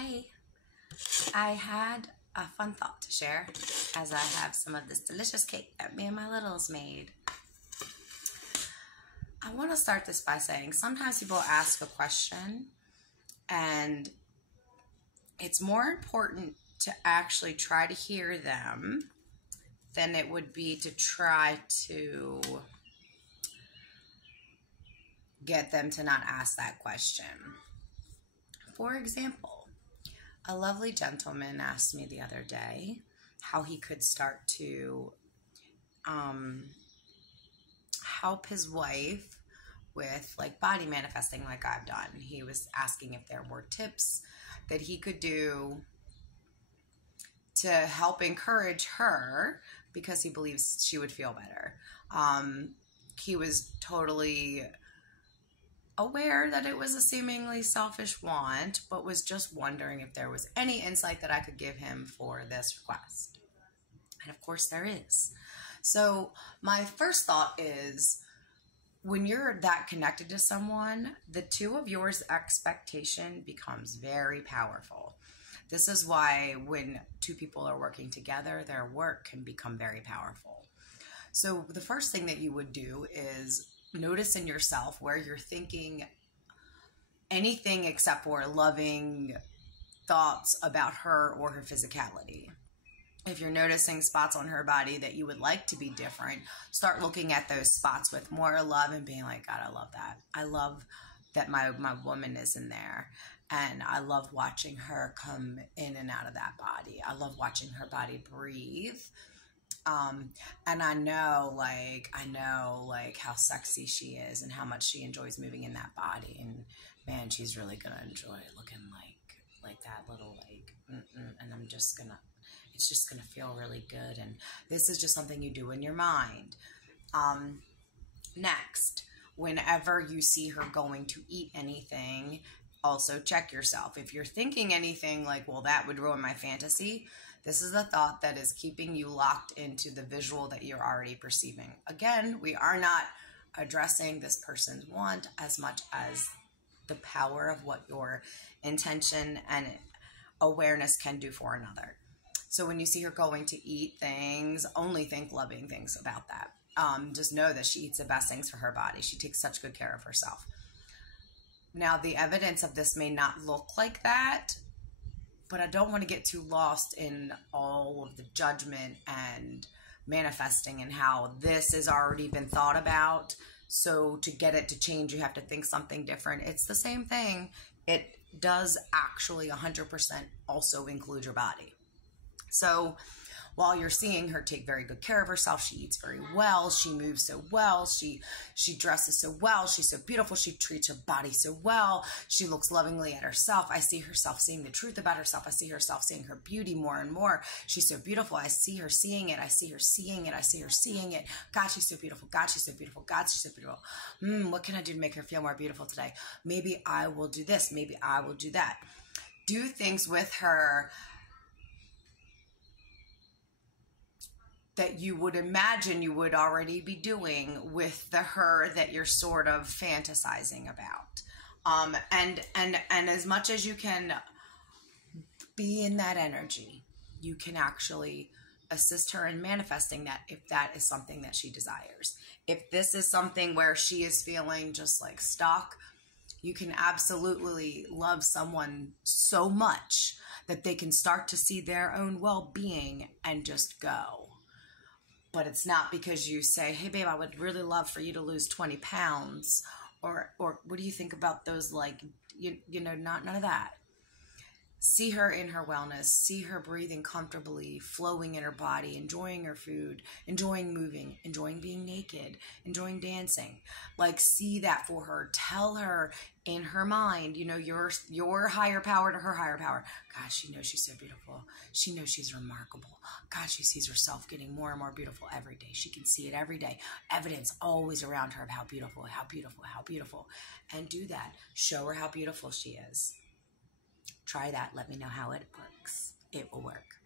Hi. I had a fun thought to share as I have some of this delicious cake that me and my littles made. I want to start this by saying sometimes people ask a question and it's more important to actually try to hear them than it would be to try to get them to not ask that question. For example, a lovely gentleman asked me the other day how he could start to help his wife with like body manifesting like I've done. He was asking if there were tips that he could do to help encourage her because he believes she would feel better. He was totally aware that it was a seemingly selfish want, but was just wondering if there was any insight that I could give him for this request. And of course there is. So my first thought is, when you're that connected to someone, the two of yours expectation becomes very powerful. This is why when two people are working together, their work can become very powerful. So the first thing that you would do is notice in yourself where you're thinking anything except for loving thoughts about her or her physicality. If you're noticing spots on her body that you would like to be different, start looking at those spots with more love and being like, God, I love that. I love that my woman is in there. And I love watching her come in and out of that body. I love watching her body breathe. And I know how sexy she is and how much she enjoys moving in that body. And man, she's really going to enjoy looking like that little, and it's just going to feel really good. And this is just something you do in your mind. Next, whenever you see her going to eat anything, also check yourself. If you're thinking anything like, well, that would ruin my fantasy, this is a thought that is keeping you locked into the visual that you're already perceiving. Again, we are not addressing this person's want as much as the power of what your intention and awareness can do for another. So when you see her going to eat things, only think loving things about that. Just know that she eats the best things for her body. She takes such good care of herself. Now, the evidence of this may not look like that, but I don't want to get too lost in all of the judgment and manifesting and how this has already been thought about. So to get it to change, you have to think something different. It's the same thing. It does actually 100% also include your body. So while you're seeing her take very good care of herself, she eats very well, she moves so well, she dresses so well, she's so beautiful, she treats her body so well, she looks lovingly at herself. I see herself seeing the truth about herself. I see herself seeing her beauty more and more. She's so beautiful. I see her seeing it. I see her seeing it. I see her seeing it. God, she's so beautiful. God, she's so beautiful. God, she's so beautiful. What can I do to make her feel more beautiful today? Maybe I will do this. Maybe I will do that. Do things with her that you would imagine you would already be doing with the her that you're sort of fantasizing about. And as much as you can be in that energy, you can actually assist her in manifesting that if that is something that she desires. If this is something where she is feeling just like stuck, you can absolutely love someone so much that they can start to see their own well-being and just go. But it's not because you say, hey, babe, I would really love for you to lose 20 pounds. Or what do you think about those, like, none of that. See her in her wellness. See her breathing comfortably, flowing in her body, enjoying her food, enjoying moving, enjoying being naked, enjoying dancing. Like, see that for her. Tell her in her mind, your higher power to her higher power. God, she knows she's so beautiful. She knows she's remarkable. God, she sees herself getting more and more beautiful every day. She can see it every day. Evidence always around her of how beautiful, how beautiful, how beautiful. And do that. Show her how beautiful she is. Try that. Let me know how it works. It will work.